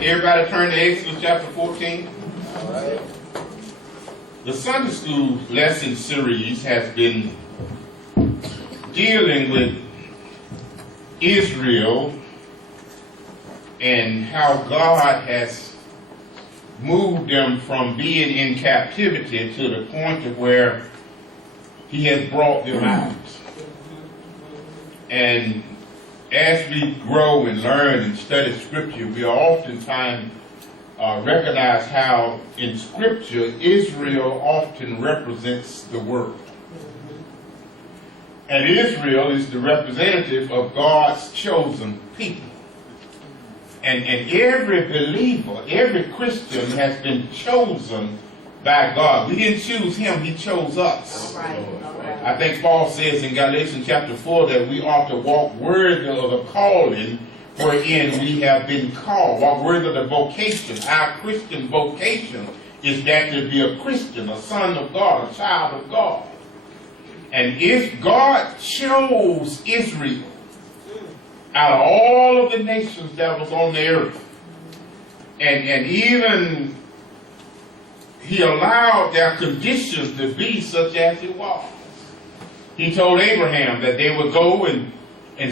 Everybody turn to Exodus chapter 14. All right. The Sunday School lesson series has been dealing with Israel and how God has moved them from being in captivity to the point of where He has brought them out. And as we grow and learn and study Scripture, we oftentimes recognize how in Scripture Israel often represents the world. And Israel is the representative of God's chosen people. And every believer, every Christian has been chosen by God. We didn't choose him, He chose us. All right. I think Paul says in Galatians chapter 4 that we ought to walk worthy of the calling wherein we have been called. Walk worthy of the vocation. Our Christian vocation is that to be a Christian, a son of God, a child of God. And if God chose Israel out of all of the nations that was on the earth, and even He allowed their conditions to be such as it was. He told Abraham that they would go and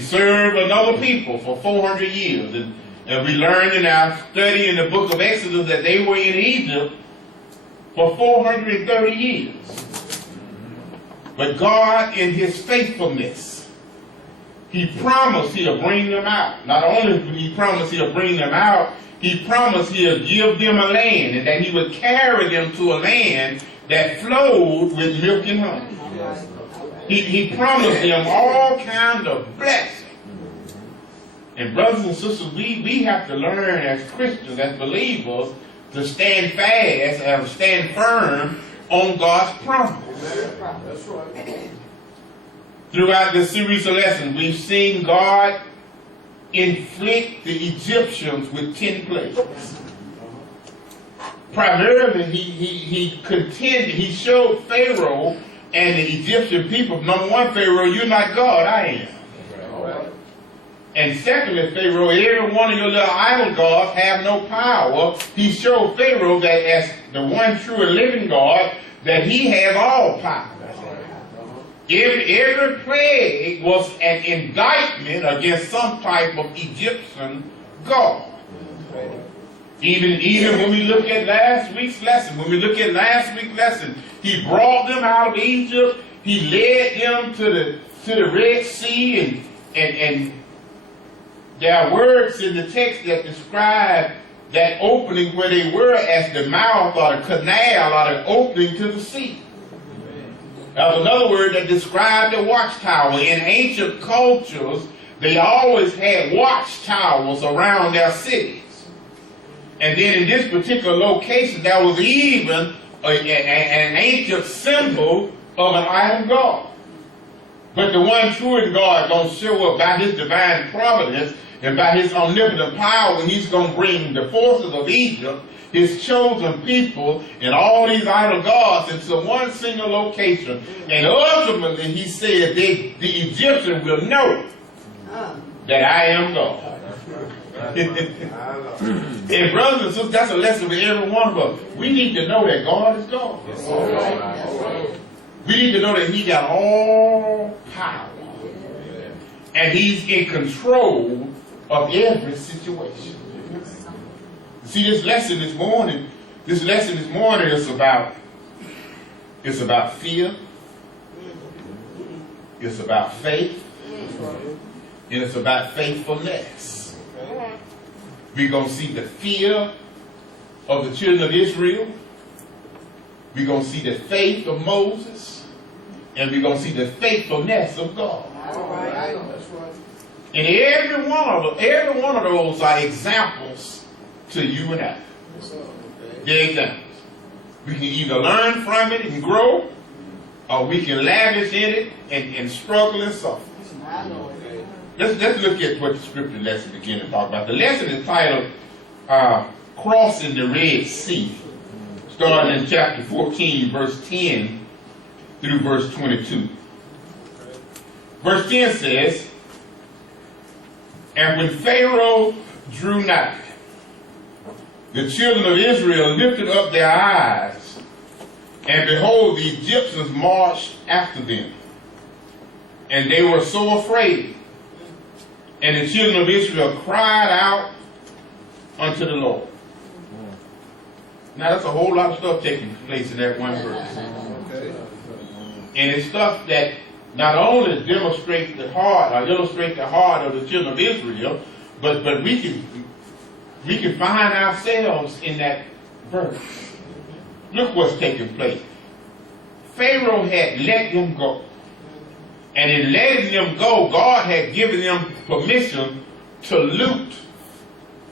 serve another people for 400 years. And we learned in our study in the book of Exodus that they were in Egypt for 430 years. But God, in His faithfulness, He promised He'll bring them out. Not only did He promise He'll bring them out, He promised He'll give them a land and that He would carry them to a land that flowed with milk and honey. He promised them all kinds of blessings. And brothers and sisters, we have to learn as Christians, as believers, to stand fast and stand firm on God's promise. That's right. Throughout this series of lessons, we've seen God inflict the Egyptians with 10 plagues. Primarily, he showed Pharaoh and the Egyptian people, number one, Pharaoh, you're not God, I am. Right. And secondly, Pharaoh, every one of your little idol gods have no power. He showed Pharaoh that as the one true and living God, that he has all power. Every plague was an indictment against some type of Egyptian god. Even when we look at last week's lesson, He brought them out of Egypt. He led them to the Red Sea, and there are words in the text that describe that opening where they were as the mouth or the canal or the opening to the sea. There's another word that described the watchtower. In ancient cultures, they always had watchtowers around their cities. And then in this particular location, there was even an ancient symbol of an idol god. But the one true God going to show up by His divine providence and by His omnipotent power, and He's going to bring the forces of Egypt, His chosen people, and all these idol gods into one single location. And ultimately, He said the Egyptians will know that I am God. And brothers and sisters, that's a lesson for every one of us. We need to know that God is God. We need to know that He got all power. And He's in control of every situation. See, this lesson this morning is about fear, it's about faith, and it's about faithfulness. We're going to see the fear of the children of Israel. We're going to see the faith of Moses. And we're going to see the faithfulness of God. All right. That's right. And every one of those are examples to you and I. They're examples. We can either learn from it and grow, or we can lavish in it and struggle and suffer. Let's look at what the scripture lesson begins to talk about. The lesson is titled Crossing the Red Sea, starting in chapter 14, verse 10 through verse 22. Verse 10 says, "And when Pharaoh drew nigh, the children of Israel lifted up their eyes, and behold, the Egyptians marched after them. And they were so afraid. And the children of Israel cried out unto the Lord. Now that's a whole lot of stuff taking place in that one verse. Okay. And it's stuff that not only demonstrates the heart or illustrates the heart of the children of Israel, but we can find ourselves in that verse. Look what's taking place. Pharaoh had let them go. And in letting them go, God had given them permission to loot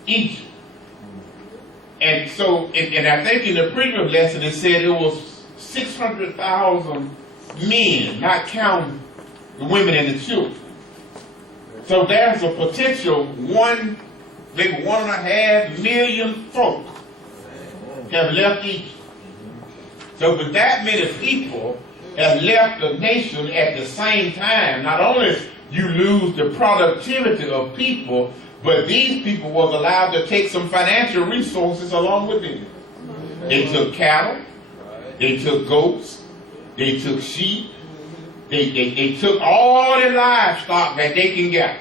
Egypt. And so, and I think in the previous lesson it said it was 600,000 men, not counting the women and the children. So there's a potential maybe 1.5 million folk have left Egypt. So with that many people have left the nation at the same time, not only you lose the productivity of people, but these people was allowed to take some financial resources along with them. They took cattle, they took goats, they took sheep, they took all the livestock that they can gather.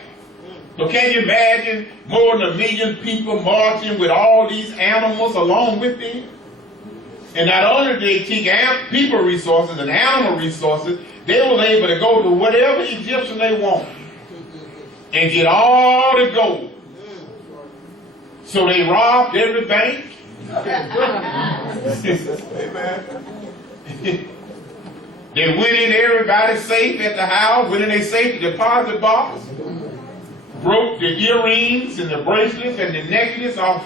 So can you imagine more than 1 million people marching with all these animals along with them? And not only did they take people resources and animal resources, they were able to go to whatever Egyptian they wanted and get all the gold. So they robbed every bank. Amen. They went in everybody's safe at the house, went in their safe deposit box, broke the earrings and the bracelets and the necklace off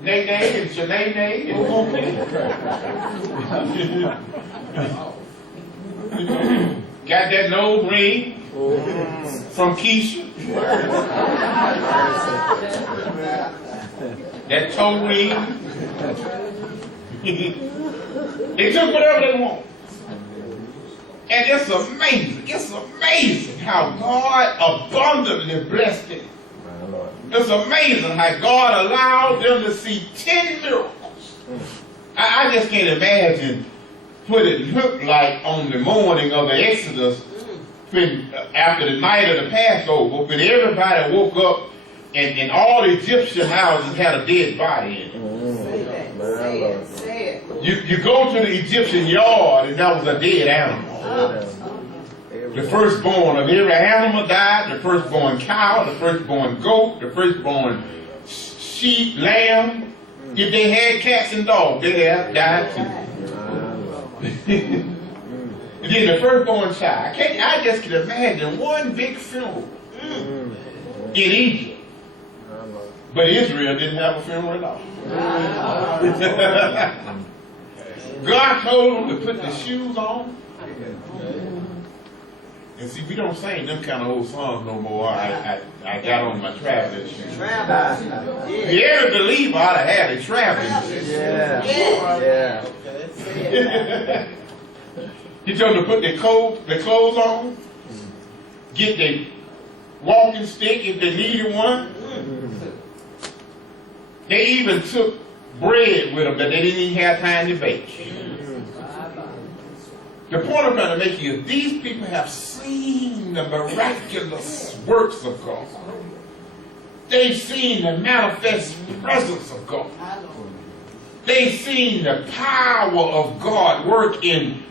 Nene and Shanae and got that nose ring from Keisha. That toe ring. They took whatever they want. And it's amazing how God abundantly blessed them. It's amazing how God allowed them to see 10 miracles. I just can't imagine what it looked like on the morning of the Exodus after the night of the Passover, when everybody woke up and all Egyptian houses had a dead body in it. Say it. You go to the Egyptian yard and that was a dead animal. The firstborn of every animal died, the firstborn cow, the firstborn goat, the firstborn sheep, lamb. If they had cats and dogs, they have died too. And then the firstborn child. I just can imagine one big funeral in Egypt. But Israel didn't have a funeral at all. God told them to put the shoes on. And see, we don't sing them kind of old songs no more. I got on my traveling shoes. Every believer ought to have a traveling shoes. Yeah. He told them to put their clothes on, get their walking stick if they needed one. They even took bread with them that they didn't even have time to bake. The point I'm trying to make is these people have seen the miraculous works of God. They've seen the manifest presence of God. They've seen the power of God work in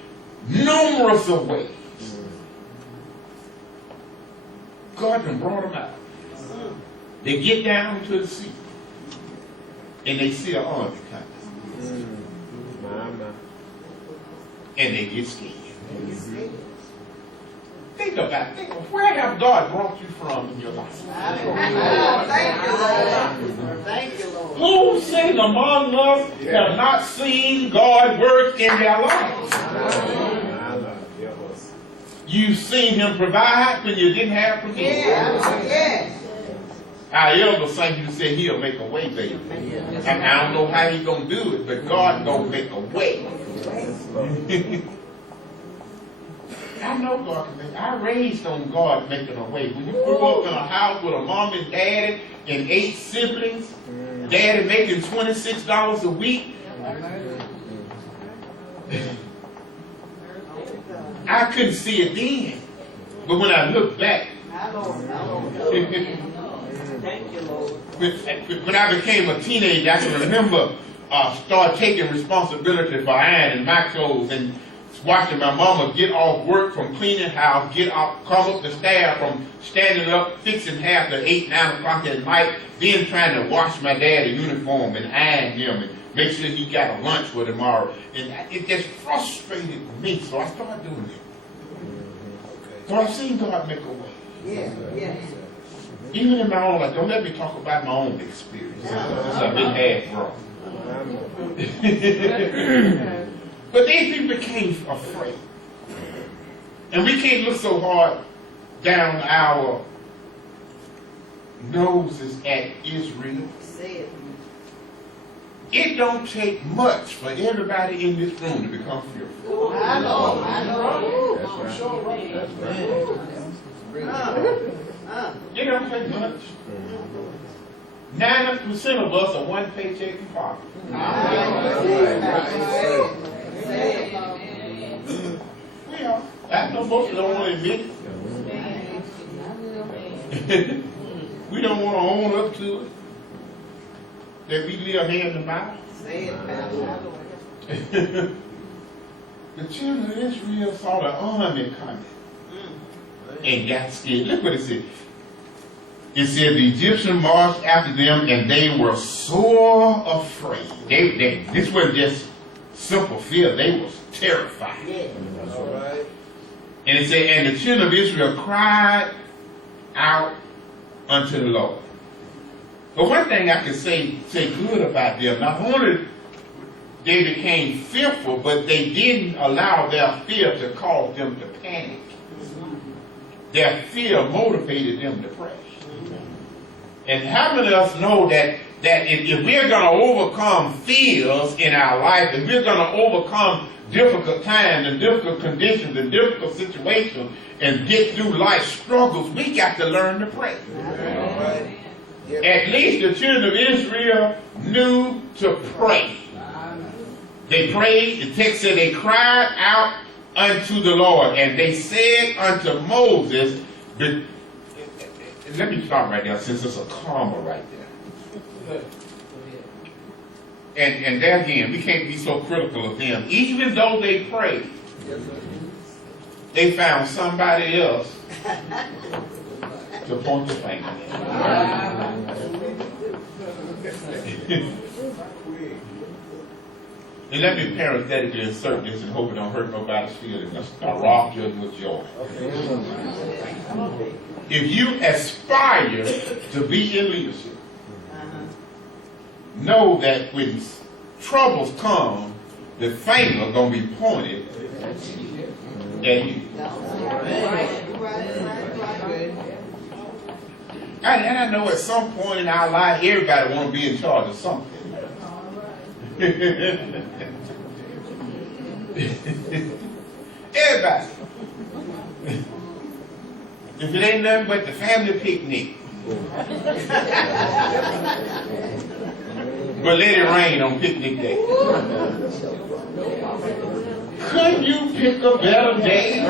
numerous of ways. God done brought them out. They get down to the sea and they see an army coming. And they get scared. Think about where have God brought you from in your life? Thank you, Lord. Thank you, Lord. Who sing among us have not seen God work in their lives? You've seen Him provide when you didn't have provision. Yes. Our elder sang, you said He'll make a way, baby. And I don't know how He's going to do it, but God going to make a way. I know God can make. I raised on God making a way. When you grew up in a house with a mom and daddy and 8 siblings, Daddy making $26 a week. I couldn't see it then. But when I look back, when I became a teenager, I can remember start taking responsibility for ironing my clothes and watching my mama get off work from cleaning house, get up, come up the stairs from standing up, fixing half to 8, 9 o'clock at night, then trying to wash my dad's uniform and iron him and make sure he got a lunch for tomorrow. And it just frustrated me, so I started doing it. So I've seen God make a way. Yeah. Even in my own life, don't let me talk about my own experience. I've been half wrong. But these people became afraid. And we can't look so hard down our noses at Israel. It don't take much for everybody in this room to become fearful. I know. That's for sure, right? That's right. It don't take much. 90% of us are one paycheck in poverty. We are. I know most don't want to admit it. We don't want to own up to it. That we live hand to mouth. The children of Israel saw the army coming and got scared. Look what it said. It said the Egyptians marched after them and they were sore afraid. This wasn't just simple fear, they was terrified. That's right. And it said, and the children of Israel cried out unto the Lord. But one thing I can say good about them, not only they became fearful, but they didn't allow their fear to cause them to panic. Their fear motivated them to pray. And how many of us know that if we're going to overcome fears in our life, if we're going to overcome difficult times and difficult conditions and difficult situations and get through life struggles, we got to learn to pray. At least the children of Israel knew to pray. They prayed, the text said they cried out unto the Lord, and they said unto Moses, let me stop right there since it's a comma right there. And there again, we can't be so critical of them. Even though they prayed, they found somebody else to point the finger at. And let me parenthetically insert this and hope it don't hurt nobody's feelings. A rock judged with joy. If you aspire to be in leadership, know that when troubles come, the finger going to be pointed at you. And I know at some point in our life, everybody want to be in charge of something. Everybody. If it ain't nothing but the family picnic. But let it rain on picnic day. Could you pick a better day?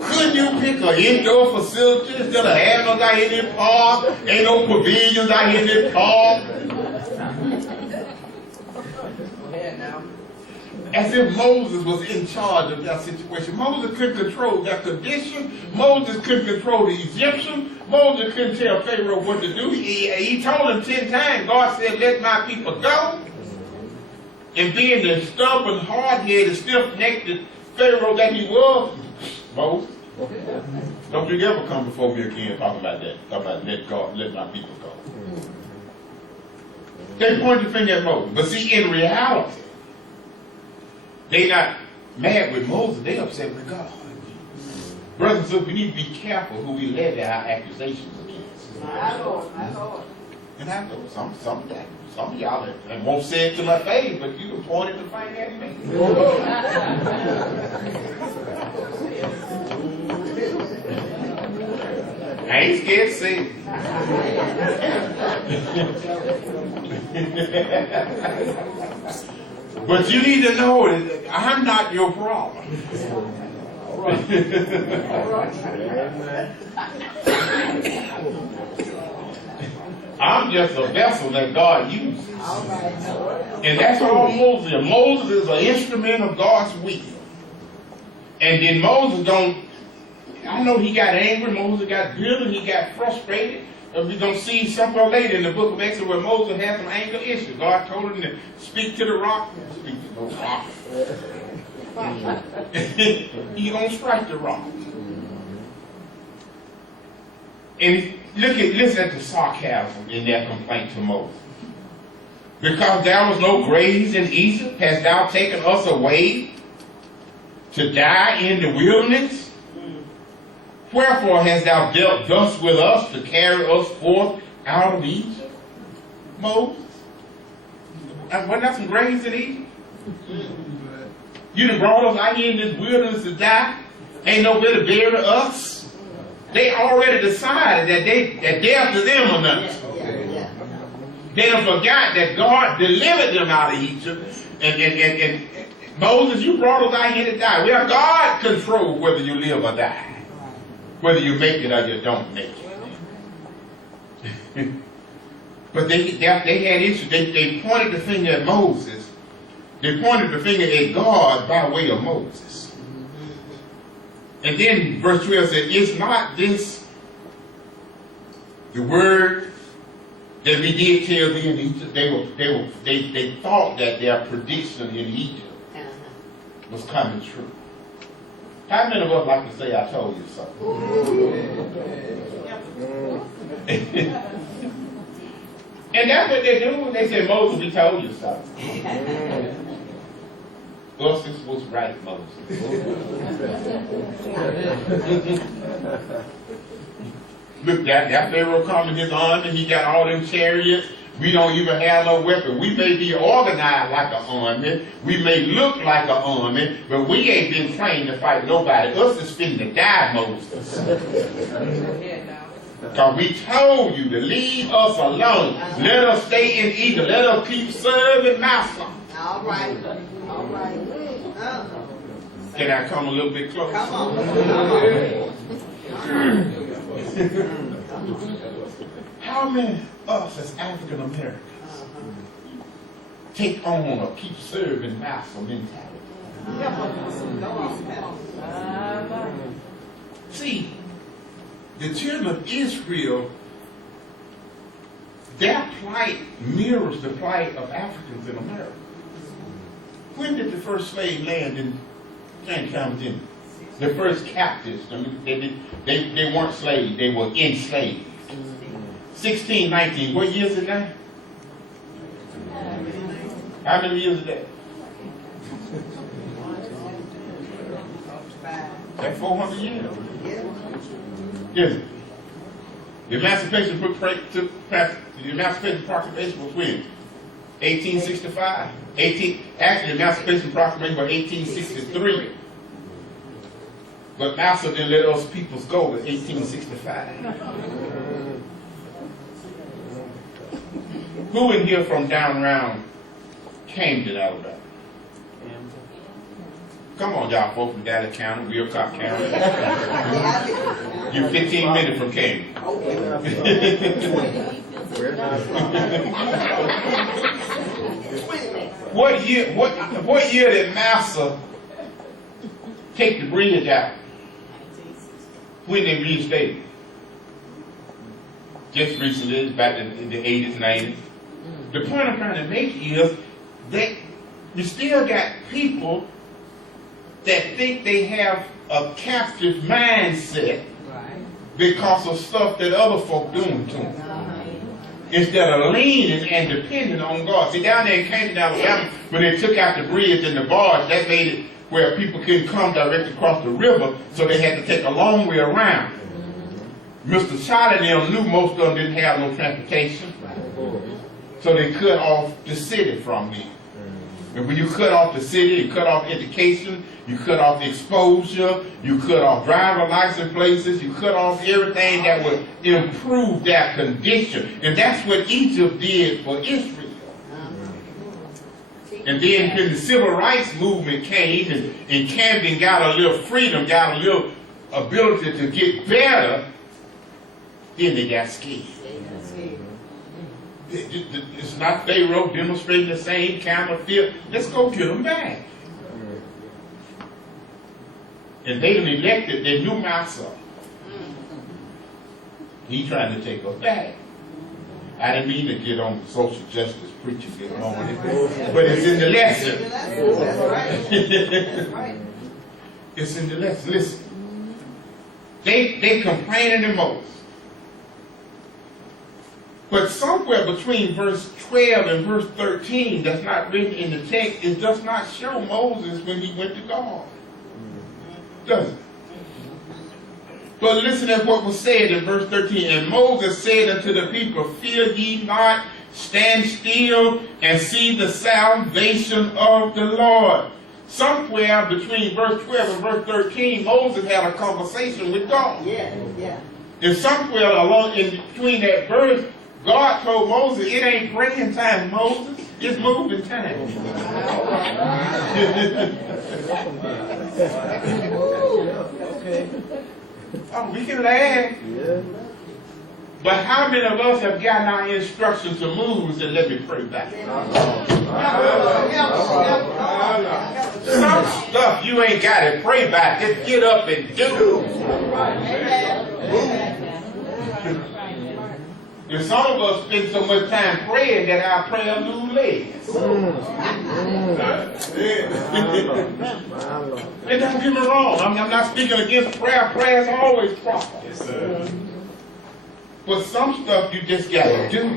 Could you pick an indoor facility instead of having us out here in the park? Ain't no pavilions out here in the park. As if Moses was in charge of that situation. Moses couldn't control that condition. Moses couldn't control the Egyptians. Moses couldn't tell Pharaoh what to do. He told him 10 times. God said, let my people go. And being the stubborn, hard-headed, stiff-necked Pharaoh that he was, Moses, don't you ever come before me again talking about that. Talking about let my people go. They point the finger at Moses. But see, in reality, they not mad with Moses, they upset with God. Brothers and sisters, we need to be careful who we levy our accusations against. My Lord. And I know some of y'all that won't say it to my face, but you can point the finger at me. I ain't scared to say it. But you need to know that I'm not your problem. I'm just a vessel that God uses. And that's all Moses is. Moses is an instrument of God's will. And then Moses I know he got angry, Moses got bitter, he got frustrated. And we're going to see somewhere later in the book of Exodus where Moses had some anger issues. God told him to speak to the rock. Speak to the rock. He's going to strike the rock. And listen at the sarcasm in their complaint to Moses. Because there was no graves in Egypt, hast thou taken us away to die in the wilderness? Wherefore hast thou dealt thus with us to carry us forth out of Egypt? Moses, wasn't there some graves in Egypt? You done brought us out here in this wilderness to die? Ain't nowhere to bury us? They already decided that death to them or nothing. They done forgot that God delivered them out of Egypt. And Moses, you brought us out here to die. Well, God controls whether you live or die. Whether you make it or you don't make it. But they had issues. They pointed the finger at Moses. They pointed the finger at God by way of Moses. And then verse 12 said, is not this the word that we did tell thee in Egypt? They thought that their prediction in Egypt was coming true. How many of us like to say, I told you so? And that's what they do. They say, Moses, we told you so. Us was right, Moses. Look, that Pharaoh come in his army, he got all them chariots. We don't even have no weapon. We may be organized like an army. We may look like an army, but we ain't been trained to fight nobody. Us is finna die, Moses. Because we told you to leave us alone. Let us stay in Egypt. Let us keep serving Master. All right. All right. Can I come a little bit closer? Come on. How many of us as African Americans take on or keep serving Master mentality? See, the children of Israel, their plight mirrors the plight of Africans in America. When did the first slave land in Virginia? The first captives, they weren't slaves, they were enslaved. 1619, what year is it now? How many years is that? That's 400 years. Yes. The Emancipation Proclamation was when? 1865. Actually, the Emancipation Proclamation was 1863. But Master didn't let us peoples go to 1865. Who in here from down around Camden, Alabama? Come on, y'all folks from Dallas County, Wilcox County. You're 15 minutes from Camden. What year did Master take the bridge out? When they reinstated it? Just recently, back in the 80s, 90s. The point I'm trying to make is that you still got people that think they have a captive mindset because of stuff that other folk doing to them. Instead of leaning and depending on God. See, down there in Camden, Alabama, when they took out the bridge and the barge, that made it where people couldn't come directly across the river, so they had to take a long way around. Mr. Charlie and them knew most of them didn't have no transportation, so they cut off the city from them. And when you cut off the city, you cut off education, you cut off exposure, you cut off driver license places, you cut off everything that would improve their condition. And that's what Egypt did for Israel. And then when the civil rights movement came and Camden got a little freedom, got a little ability to get better, then they got scared. It's not Pharaoh demonstrating the same kind of fear. Let's go get them back. And they elected their new master. He trying to take us back. I didn't mean to get on social justice preaching this morning, but it's in the lesson. It's in the lesson. Listen, they complaining the most. But somewhere between verse 12 and verse 13, that's not written in the text, it does not show Moses when he went to God. Does it? But listen at what was said in verse 13. And Moses said unto the people, fear ye not, stand still and see the salvation of the Lord. Somewhere between verse 12 and verse 13, Moses had a conversation with God. Yeah. And somewhere along in between that verse, God told Moses, it ain't praying time, Moses. It's moving time. Oh, we can laugh. Yeah. But how many of us have gotten our instructions to move and let me pray back? Some stuff you ain't got to pray back. Just get up and do. And some of us spend so much time praying that our prayer lose legs. And don't get me wrong, I'm not speaking against prayer. Prayer is always proper. Yes, sir. But some stuff you just got to do.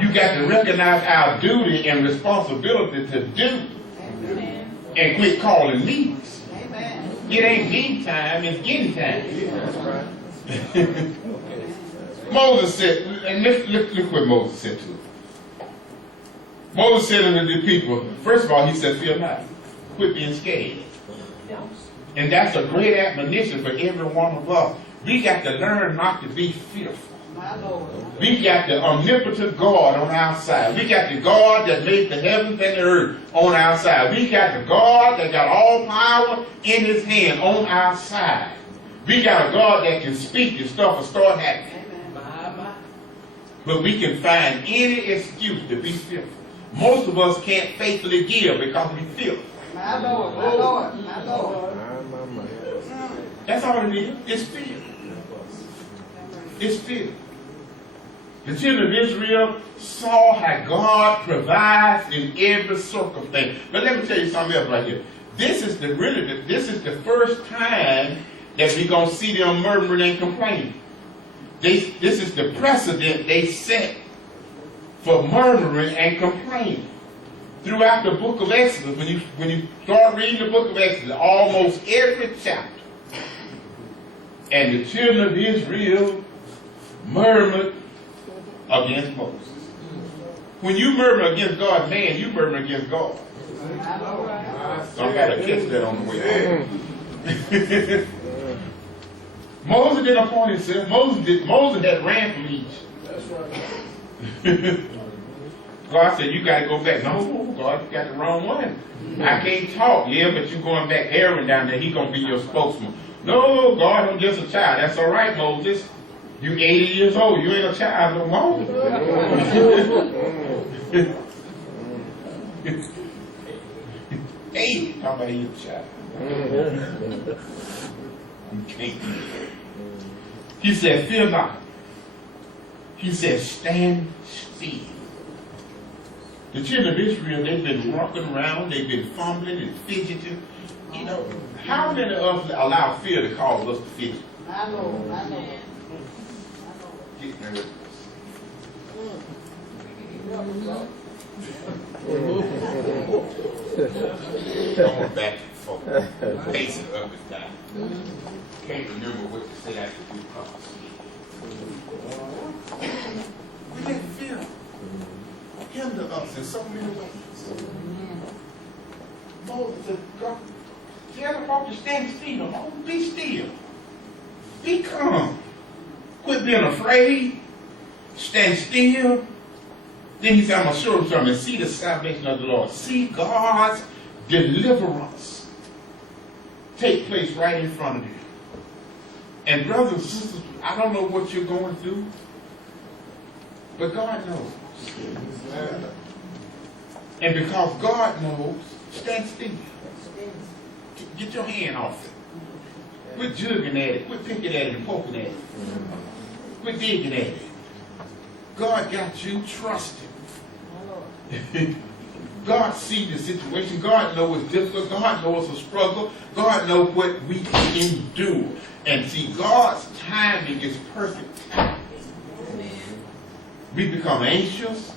You got to recognize our duty and responsibility to do. And quit calling needs. It ain't need time, it's getting time. Moses said, and look what Moses said to him. Moses said unto the people, first of all, he said, fear not. Quit being scared. And that's a great admonition for every one of us. We got to learn not to be fearful. We got the omnipotent God on our side. We got the God that made the heavens and the earth on our side. We got the God that got all power in his hand on our side. We got a God that can speak and stuff will start happening. But we can find any excuse to be fearful. Most of us can't faithfully give because we fearful. My Lord. That's all it is. It's fear. It's fear. The children of Israel saw how God provides in every circumstance. But let me tell you something else right here. This is the first time that we're going to see them murmuring and complaining. This is the precedent they set for murmuring and complaining. Throughout the book of Exodus, when you start reading the book of Exodus, almost every chapter, and the children of Israel murmured against Moses. When you murmur against God, man, you murmur against God. Somebody catch that on the way home. Moses didn't appoint himself. Moses had ran from Egypt. That's right. God said, you got to go back. No, God, you got the wrong one. I can't talk. Yeah, but you're going back. Aaron down there, he's going to be your spokesman. No, God, I'm just a child. That's all right, Moses. You 80 years old. You ain't a child no more. Hey, talk about you a child. You can't do it. He said, fear not. He said, stand still. The children of Israel, they've been walking around, they've been fumbling and fidgeting. You know, how many of us allow fear to cause us to fidget? My Lord. Get nervous. Going back and forth, pacing up and down. Can't remember what to say after we cross. We let fear hinder us in so many ways. Moses said, God, tell the folk to stand still. Oh, be still. Be calm. Quit being afraid. Stand still. Then he said, I'm going to show you something. See the salvation of the Lord. See God's deliverance take place right in front of you. And brothers and sisters, I don't know what you're going through, but God knows. And because God knows, stand still. Get your hand off it. Quit jugging at it. Quit picking at it and poking at it. Quit digging at it. God got you. Trust Him. God sees the situation. God knows it's difficult. God knows it's a struggle. God knows what we endure. And see, God's timing is perfect timing. We become anxious.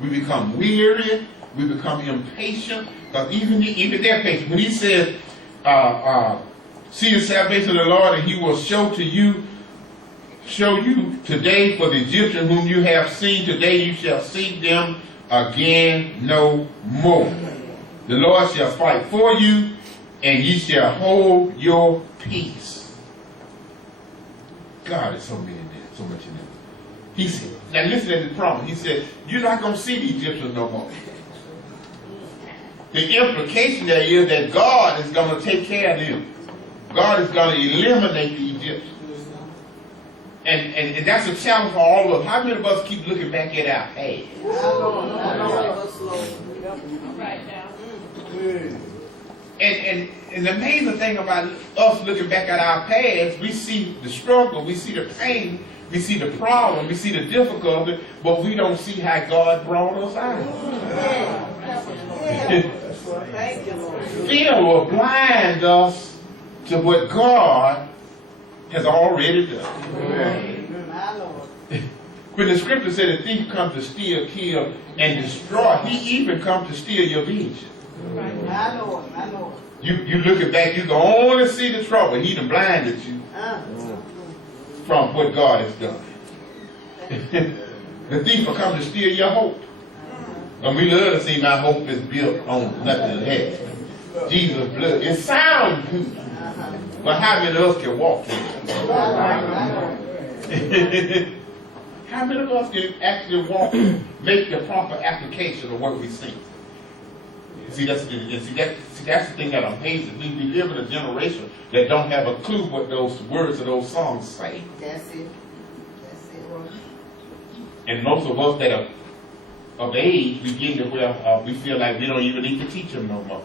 We become weary. We become impatient. Because even they're patient. When He says, see the salvation of the Lord, and He will show you today, for the Egyptians whom you have seen today, you shall see them again no more. The Lord shall fight for you, and ye shall hold your peace. God is so much in there. He said, now listen to the promise. He said, you're not going to see the Egyptians no more. The implication there is that God is going to take care of them. God is going to eliminate the Egyptians. And that's a challenge for all of us. How many of us keep looking back at our past? And the amazing thing about us looking back at our past, we see the struggle, we see the pain, we see the problem, we see the difficulty, but we don't see how God brought us out. Fear will blind us to what God has already done. When the scripture said the thief comes to steal, kill, and destroy, he even comes to steal your vision. You looking back, you can only see the trouble. He done blinded you from what God has done. The thief will come to steal your hope. And we love to see my hope is built on nothing less. Jesus' blood. It sounds good. But how many of us can walk in it? How many of us can actually walk and make the proper application of what we see? See, that's the thing that amazes me. We live in a generation that don't have a clue what those words of those songs say. That's it. And most of us that are of age, we get to where we feel like we don't even need to teach them no more.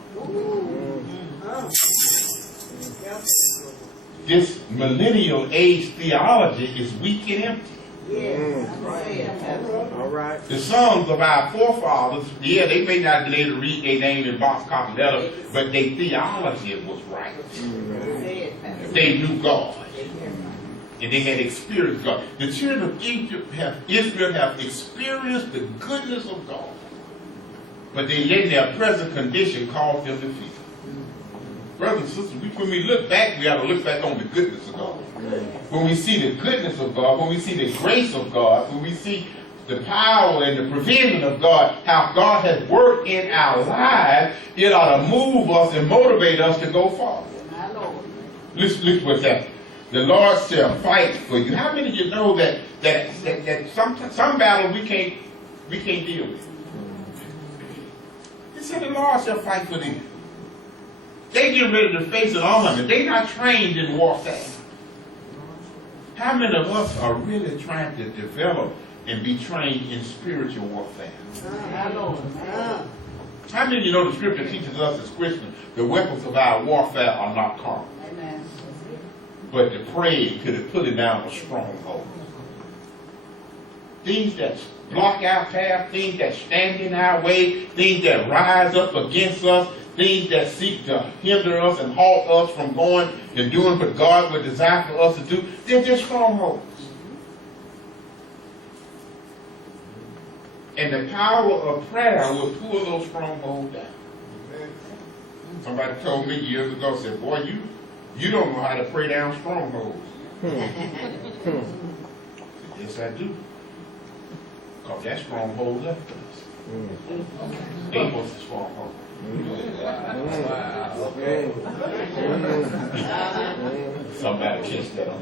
This millennial age theology is weak and empty. All right. The songs of our forefathers, yeah, they may not be able to read their name in box copy letter, but their theology was right. They knew God. And they had experienced God. The children of Israel have experienced the goodness of God. But they let their present condition cause them to fear. Brothers and sisters, when we look back, we have to look back on the goodness of God. When we see the goodness of God, when we see the grace of God, when we see the power and the provision of God, how God has worked in our lives, it ought to move us and motivate us to go forward. Look what's happening. The Lord shall fight for you. How many of you know that some battles we can't deal with? He said the Lord shall fight for them. They get ready to face an army. They're not trained in warfare. How many of us are really trying to develop and be trained in spiritual warfare? How many of you know the scripture teaches us as Christians the weapons of our warfare are not carnal, but the praying to the pulling down of strongholds. Things that block our path, things that stand in our way, things that rise up against us, things that seek to hinder us and halt us from going and doing what God would desire for us to do, they're just strongholds. And the power of prayer will pull those strongholds down. Somebody told me years ago, said, boy, you don't know how to pray down strongholds. Yes, I do. Because that stronghold left us. They was a stronghold. Somebody catch that on.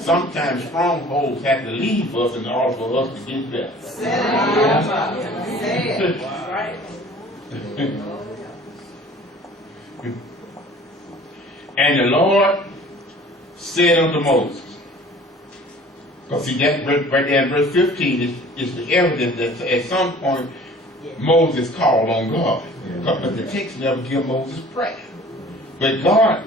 Sometimes strongholds have to leave us in order for us to get better. And the Lord said unto Moses, because see that right there in verse 15 is the evidence that at some point Moses called on God. But the text never gives Moses prayer. But God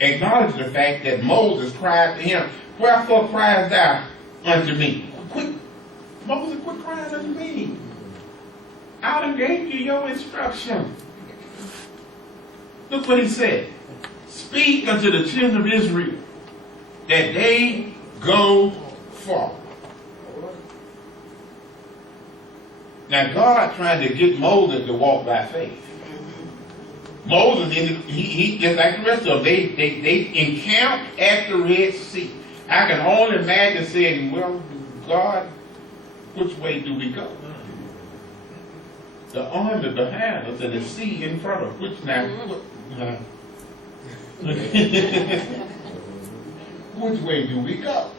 acknowledged the fact that Moses cried to him, wherefore criest thou unto me? Moses, quit crying unto me. I done gave you your instruction. Look what he said. Speak unto the children of Israel that they go forward. Now God trying to get Moses to walk by faith. Moses, he just like the rest of them, they encamped at the Red Sea. I can only imagine saying, well, God, which way do we go? The army behind us and the sea in front of us. Which which way do we go?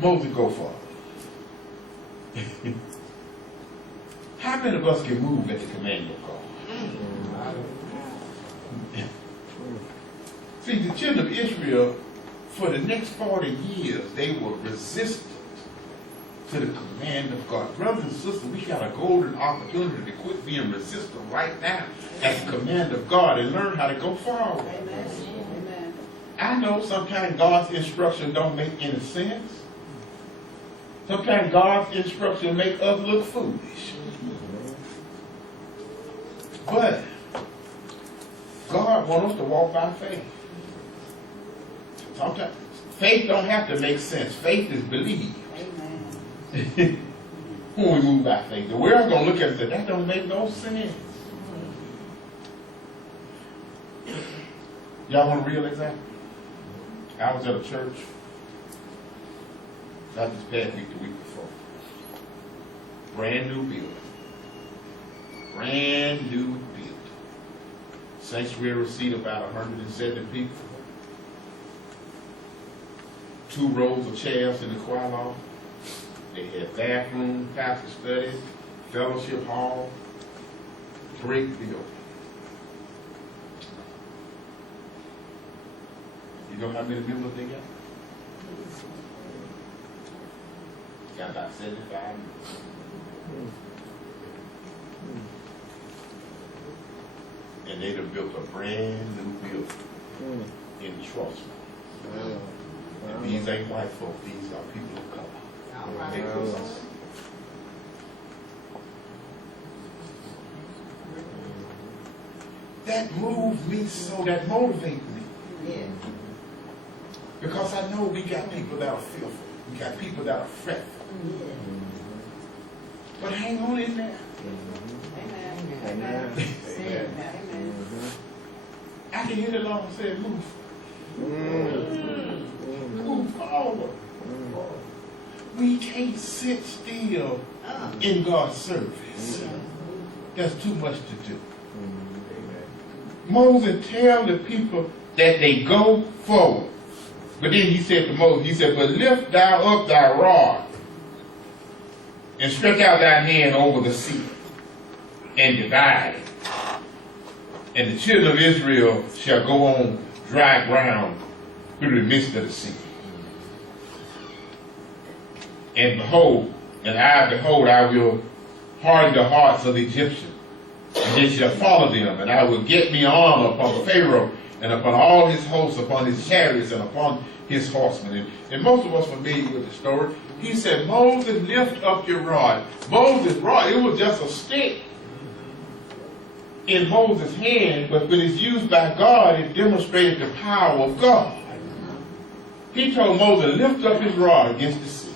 Moses, go forward. How many of us can move at the command of God? See, the children of Israel, for the next 40 years, they were resistant to the command of God. Brothers and sisters, we got a golden opportunity to quit being resistant right now at the command of God and learn how to go forward. Amen. Amen. I know sometimes God's instruction don't make any sense. Sometimes God's instruction make us look foolish. But God wants us to walk by faith. Sometimes faith don't have to make sense. Faith is belief. Amen. When we move by faith, the world's going to look at it and say, that don't make no sense. Y'all want a real example? I was at a church not this past week, the week before. Brand new building. Brand new building. Sanctuary seat about 170 people. 2 rows of chairs in the choir loft. They had bathroom, pastor studies, fellowship hall, brick building. You know how many members they got? Got about 75 members. And they done built a brand new building in Trussville. And these ain't white folk, these are people of color. That moved me so, that motivated me. Yeah. Because I know we got people that are fearful. We got people that are fretful. Yeah. But hang on in there. Amen. Amen. Amen. I can hear the Lord say, move. Move forward. We can't sit still in God's service. There's too much to do. Moses tell the people that they go forward. But then he said to Moses, he said, but lift thou up thy rod and stretch out thy hand over the sea and divide it. And the children of Israel shall go on dry ground through the midst of the sea. And behold, I will harden the hearts of the Egyptians, and they shall follow them, and I will get me honor upon Pharaoh, and upon all his hosts, upon his chariots, and upon his horsemen. And most of us are familiar with the story. He said, Moses, lift up your rod. Moses' rod, it was just a stick in Moses' hand, but when it's used by God, it demonstrated the power of God. He told Moses, lift up his rod against the sea.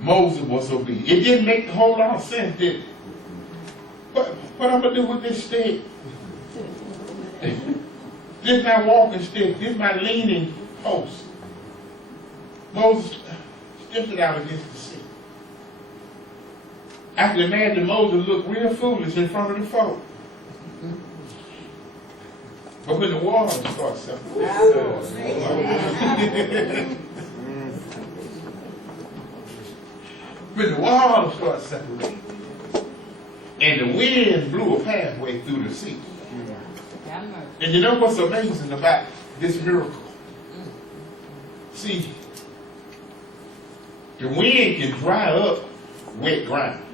Moses was obedient. It didn't make a whole lot of sense, did it? What I'm going to do with this stick? This is my walking stick. This is my leaning post. Moses, stretched it out against the sea. I can imagine Moses looked real foolish in front of the folk. But when the water starts separating, when the water starts separating, and the wind blew a pathway through the sea. And you know what's amazing about this miracle? See, the wind can dry up wet ground,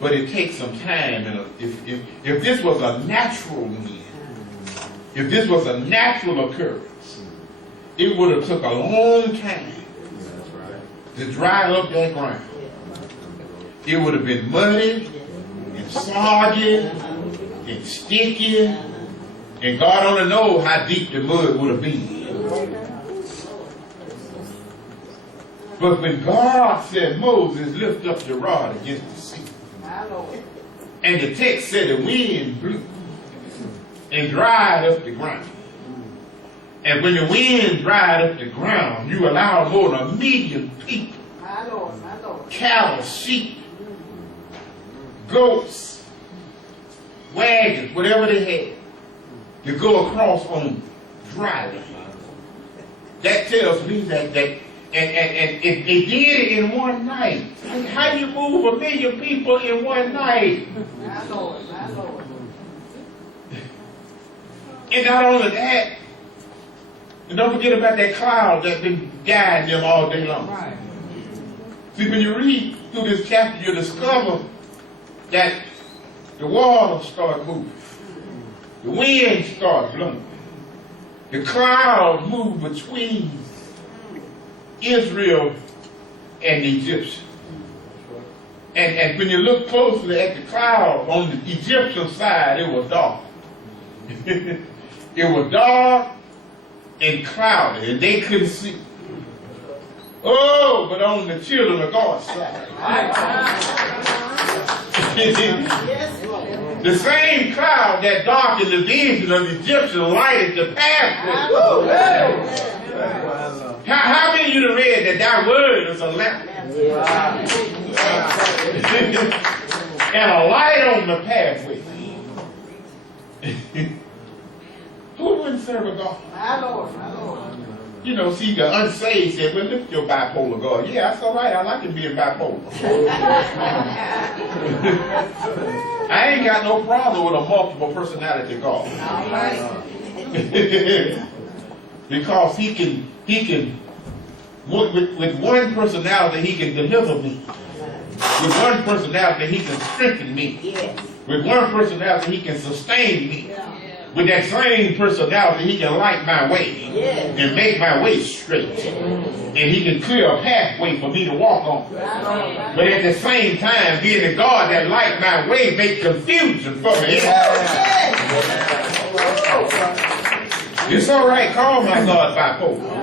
but it takes some time. And if this was a natural wind, if this was a natural occurrence, it would have took a long time to dry up that ground. It would have been muddy and soggy and sticky, and God only knows how deep the mud would have been. But when God said, Moses, lift up the rod against the sea, and the text said the wind blew and dried up the ground. And when the wind dried up the ground, you allowed more than 1 million people, cattle, sheep, goats, wagons, whatever they had, to go across on dry land. That tells me that and it did it in one night. How do you move 1 million people in one night? And not only that, and don't forget about that cloud that's been guiding them all day long. Right. See, when you read through this chapter, you discover that the water started moving. The wind started blowing. The cloud moved between Israel and the Egyptians. And when you look closely at the cloud on the Egyptian side, it was dark. It was dark and cloudy, and they couldn't see. Oh, but on the children of God's side, the same cloud that darkened the vision of the Egyptians lighted the pathway. How many of you have read that thy word is a lamp and a light on the pathway? Who wouldn't serve a God? My Lord. You know, see, the unsaved said, well, lift your bipolar God. Yeah, that's all right. I like it being bipolar. I ain't got no problem with a multiple personality God. Because he can with one personality, he can deliver me. With one personality, he can strengthen me. With one personality, he can sustain me. With that same personality, he can light my way and make my way straight. And he can clear a pathway for me to walk on. But at the same time, being the God that light my way, make confusion for me. It's all right, call my God bipolar.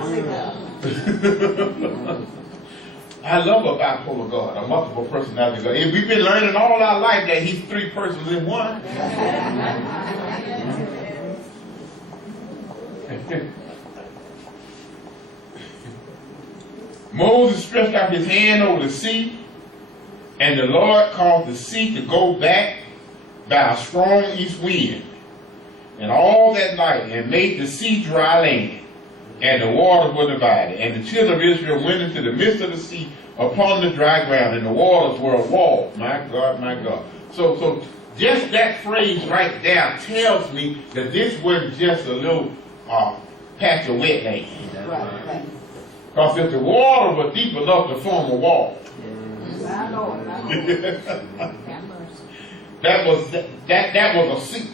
I love a bipolar God, a multiple personality God. We've been learning all our life that he's 3 persons in one. Moses stretched out his hand over the sea, and the Lord caused the sea to go back by a strong east wind, and all that night, and made the sea dry land, and the waters were divided. And the children of Israel went into the midst of the sea upon the dry ground, and the waters were a wall. My God, my God. So just that phrase right there tells me that this wasn't just a little patch of wetland. Because if the water was deep enough to form a wall, that was a sea.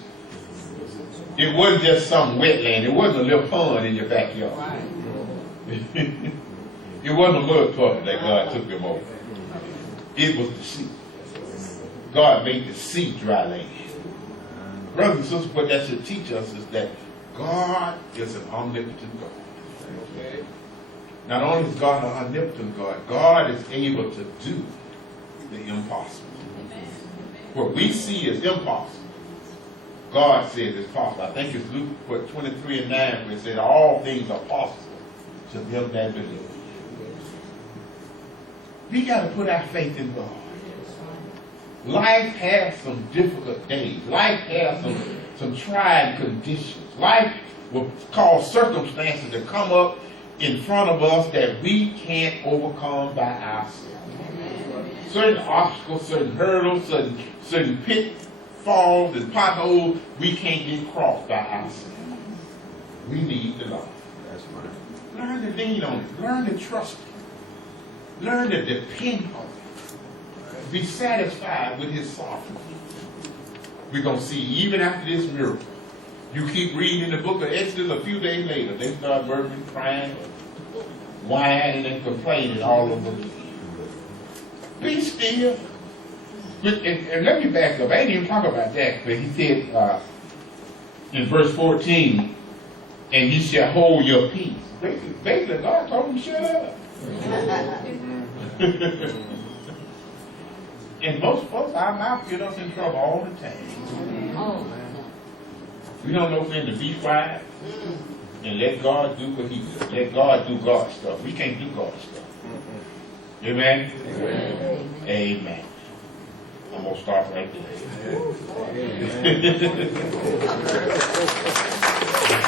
It wasn't just some wetland. It wasn't a little pond in your backyard. It wasn't a mud puddle that God took them over. It was the sea. God made the sea dry land. Brothers and sisters, what that should teach us is that God is an omnipotent God. Okay? Not only is God an omnipotent God, God is able to do the impossible. What we see as impossible, God says it's possible. I think it's Luke 23:9 where it says all things are possible to them that believe. We got to put our faith in God. Life has some difficult days. Life has some trying conditions. Life will cause circumstances to come up in front of us that we can't overcome by ourselves. Certain obstacles, certain hurdles, certain pitfalls and potholes we can't get crossed by ourselves. We need the Lord. That's right. Learn to lean on it. Learn to trust Him. Learn to depend on Him. Be satisfied with His sovereignty. We're going to see, even after this miracle, you keep reading the book of Exodus, a few days later, they start murmuring, crying, whining, and complaining all over again. Be still. And let me back up. I didn't even talk about that, but he said in verse 14, and ye shall hold your peace. Basically, God told him to shut up. And most folks, our mouth get us in trouble all the time. We don't know when to be quiet and let God do what He does. Let God do God's stuff. We can't do God's stuff. Amen? Amen. Amen. I'm going to stop right there.